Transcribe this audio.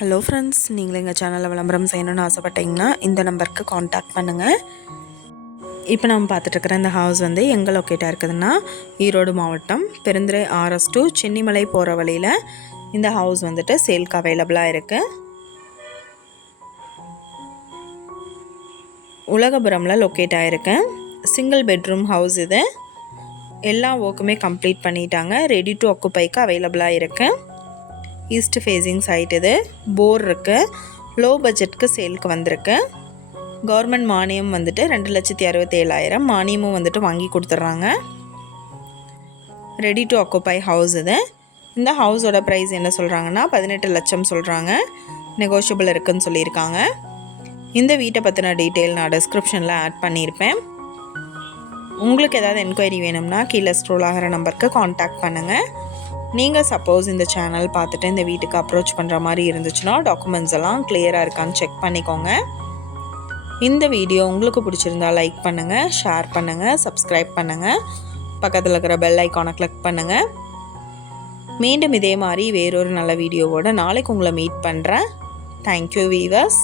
Hello friends, நீங்கள் எங்கள் சேனலில் விளம்பரம் செய்யணும்னு ஆசைப்பட்டீங்கன்னா இந்த நம்பருக்கு காண்டாக்ட் பண்ணுங்கள். இப்போ நம்ம பார்த்துட்ருக்குற இந்த ஹவுஸ் வந்து எங்கே லொக்கேட்டாக இருக்குதுன்னா ஈரோடு மாவட்டம் பெருந்துறை RS to சென்னிமலை போகிற வழியில் இந்த ஹவுஸ் வந்துட்டு சேல்க்கு அவைலபிளாக இருக்குது. உலகபுரமில் லொக்கேட் ஆகிருக்கு. சிங்கிள் பெட்ரூம் ஹவுஸ் இது. எல்லா ஒர்க்குமே கம்ப்ளீட் பண்ணிட்டாங்க. ரெடி டு ஆக்குபைக்கு அவைலபிளாக இருக்குது. ஈஸ்ட் ஃபேஸிங் சைட் இது. போர் இருக்குது. லோ பட்ஜெட்க்கு சேலுக்கு வந்திருக்கு. கவர்மெண்ட் மானியம் வந்துட்டு 2,67,000 மானியமும் வந்துட்டு வாங்கி கொடுத்துட்றாங்க. ரெடி டு ஆக்குபை ஹவுஸ் இது. இந்த ஹவுஸோட ப்ரைஸ் என்ன சொல்கிறாங்கன்னா 18 லட்சம் சொல்கிறாங்க. நெகோஷியபிள் இருக்குதுன்னு சொல்லியிருக்காங்க. இந்த வீட்டை பற்றின டீட்டெயில் நான் டிஸ்கிரிப்ஷனில் ஆட் பண்ணியிருப்பேன். உங்களுக்கு ஏதாவது என்கொயரி வேணும்னா கீழே ஸ்க்ரோல் ஆகிற நம்பருக்கு காண்டாக்ட் பண்ணுங்கள். நீங்கள் சப்போஸ் இந்த சேனல் பார்த்துட்டு இந்த வீட்டுக்கு அப்ரோச் பண்ணுற மாதிரி இருந்துச்சுன்னா டாக்குமெண்ட்ஸ் எல்லாம் கிளியராக இருக்கான்னு செக் பண்ணிக்கோங்க. இந்த வீடியோ உங்களுக்கு பிடிச்சிருந்தா லைக் பண்ணுங்கள், ஷேர் பண்ணுங்கள், சப்ஸ்கிரைப் பண்ணுங்கள், பக்கத்தில் இருக்கிற பெல் ஐக்கானை கிளிக் பண்ணுங்கள். மீண்டும் இதே மாதிரி வேறொரு நல்ல வீடியோவோட நாளைக்கு உங்களை மீட் பண்ணுறேன். Thank you viewers.